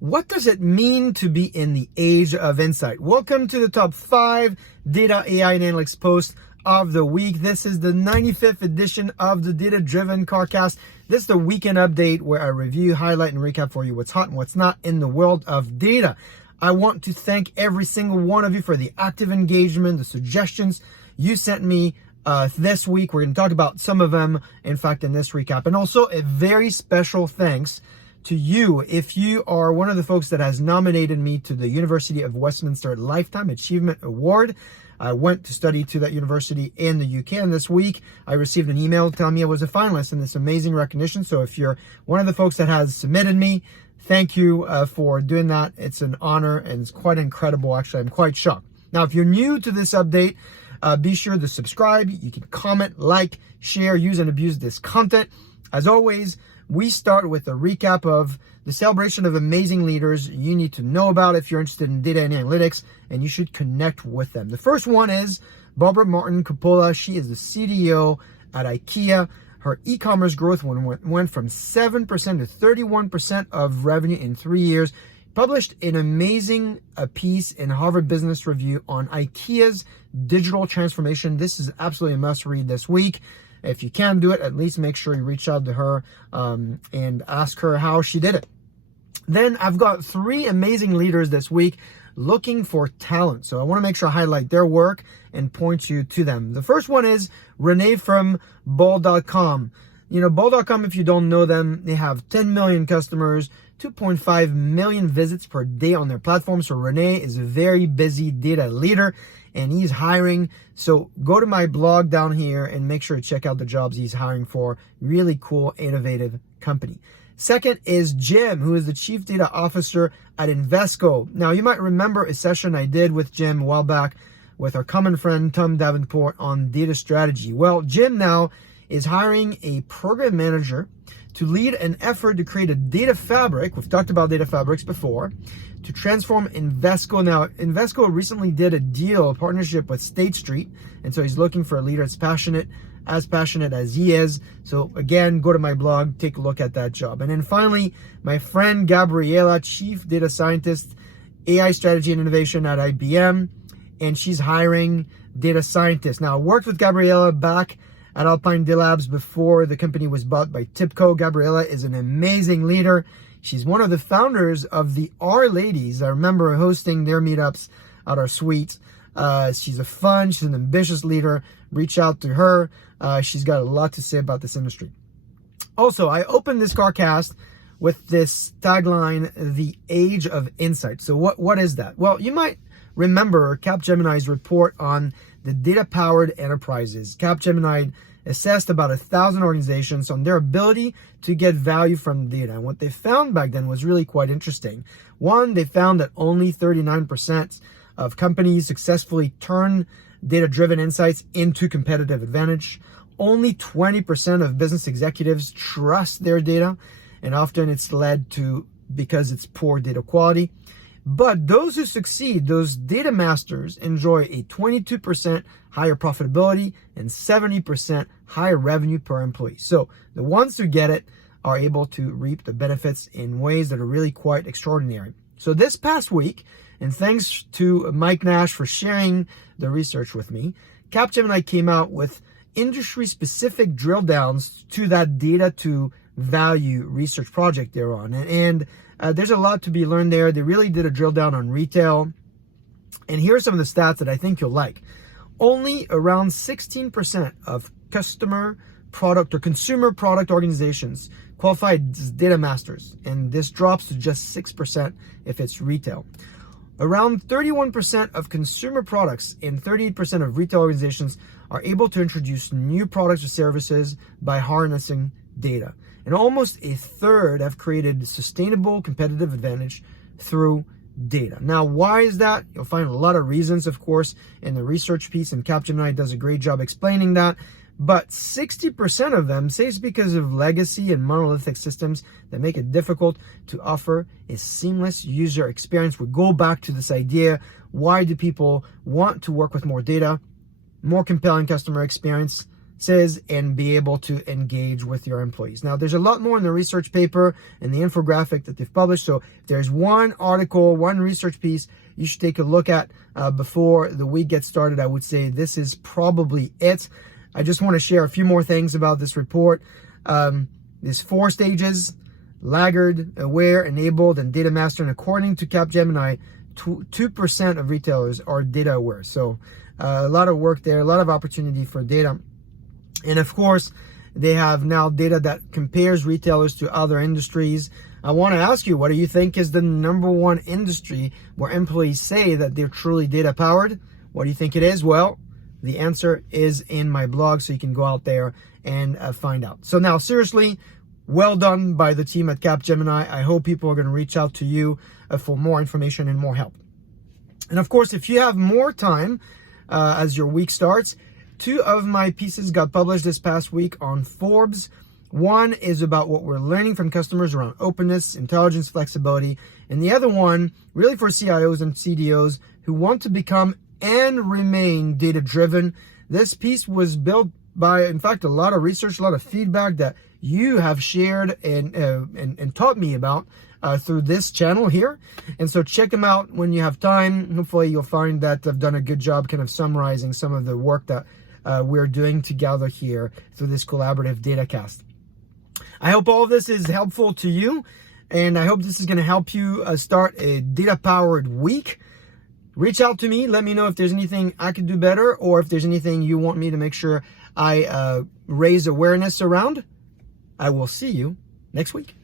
What does it mean to be in the age of insight? Welcome to the top 5 data, AI, and analytics posts of the week. This is the 95th edition of the Data Driven Carcast. This is the weekend update where I review, highlight, and recap for you what's hot and what's not in the world of data. I want to thank every single one of you for the active engagement, the suggestions you sent me this week. We're going to talk about some of them, in fact, in this recap. And also a very special thanks to you if you are one of the folks that has nominated me to the University of Westminster Lifetime Achievement Award. I went to study to that university in the UK, and this week I received an email telling me I was a finalist in this amazing recognition. So if you're one of the folks that has submitted me, thank you for doing that. It's an honor and it's quite incredible. Actually, I'm quite shocked. Now, if you're new to this update, be sure to subscribe. You can comment, like, share, use, and abuse this content. As always, we start with a recap of the celebration of amazing leaders you need to know about if you're interested in data and analytics, and you should connect with them. The first one is Barbara Martin Coppola. She is the CDO at IKEA. Her e-commerce growth went from 7% to 31% of revenue in 3 years. Published an amazing piece in Harvard Business Review on IKEA's digital transformation. This is absolutely a must read this week. If you can do it, at least make sure you reach out to her and ask her how she did it. Then I've got 3 amazing leaders this week looking for talent. So I want to make sure I highlight their work and point you to them. The first one is Renee from Ball.com. You know, Ball.com, if you don't know them, they have 10 million customers, 2.5 million visits per day on their platform. So Renee is a very busy data leader, and he's hiring. So go to my blog down here and make sure to check out the jobs he's hiring for. Really cool, innovative company. Second is Jim, who is the Chief Data Officer at Invesco. Now, you might remember a session I did with Jim a while back with our common friend Tom Davenport on data strategy. Well, Jim now is hiring a program manager to lead an effort to create a data fabric. We've talked about data fabrics before, to transform Invesco. Now, Invesco recently did a partnership with State Street, and so he's looking for a leader that's as passionate as he is. So again, go to my blog, take a look at that job. And then finally, my friend Gabriela, Chief Data Scientist, AI Strategy and Innovation at IBM, and she's hiring data scientists. Now, I worked with Gabriela back at Alpine Data Labs before the company was bought by TIBCO. Gabriela is an amazing leader. She's one of the founders of the R Ladies. I remember hosting their meetups at our suite. She's an ambitious leader. Reach out to her. She's got a lot to say about this industry. Also, I opened this Carcast with this tagline, the age of insight. So what is that? Well, you might remember Capgemini's report on the data-powered enterprises. Capgemini assessed about 1,000 organizations on their ability to get value from data. And what they found back then was really quite interesting. One, they found that only 39% of companies successfully turn data-driven insights into competitive advantage. Only 20% of business executives trust their data, and often it's led to because it's poor data quality. But those who succeed, those data masters, enjoy a 22% higher profitability and 70% higher revenue per employee. So the ones who get it are able to reap the benefits in ways that are really quite extraordinary. So this past week, and thanks to Mike Nash for sharing the research with me, Capgemini came out with industry-specific drill downs to that data to value research project they're on. And there's a lot to be learned there. They really did a drill down on retail. And here are some of the stats that I think you'll like. Only around 16% of customer product or consumer product organizations qualify as data masters, and this drops to just 6% if it's retail. Around 31% of consumer products and 38% of retail organizations are able to introduce new products or services by harnessing data. And almost a third have created sustainable competitive advantage through data. Now, why is that? You'll find a lot of reasons, of course, in the research piece, and Capgemini does a great job explaining that. But 60% of them say it's because of legacy and monolithic systems that make it difficult to offer a seamless user experience. We go back to this idea, why do people want to work with more data, more compelling customer experience? experiences and be able to engage with your employees. Now, there's a lot more in the research paper and the infographic that they've published. So if there's one article, one research piece you should take a look at before the week gets started, I would say this is probably it. I just want to share a few more things about this report. There's 4 stages: laggard, aware, enabled, and data master. And according to Capgemini, 2% of retailers are data aware. So a lot of work there, a lot of opportunity for data. And of course, they have now data that compares retailers to other industries. I want to ask you, what do you think is the number one industry where employees say that they're truly data powered? What do you think it is? Well, the answer is in my blog, so you can go out there and find out. So now, seriously, well done by the team at Capgemini. I hope people are going to reach out to you for more information and more help. And of course, if you have more time as your week starts, 2 of my pieces got published this past week on Forbes. One is about what we're learning from customers around openness, intelligence, flexibility. And the other one, really for CIOs and CDOs who want to become and remain data-driven. This piece was built by, in fact, a lot of research, a lot of feedback that you have shared and taught me about through this channel here. And so check them out when you have time. Hopefully you'll find that I've done a good job kind of summarizing some of the work that we're doing together here through this collaborative data cast. I hope all of this is helpful to you, and I hope this is going to help you start a data-powered week. Reach out to me. Let me know if there's anything I could do better, or if there's anything you want me to make sure I raise awareness around. I will see you next week.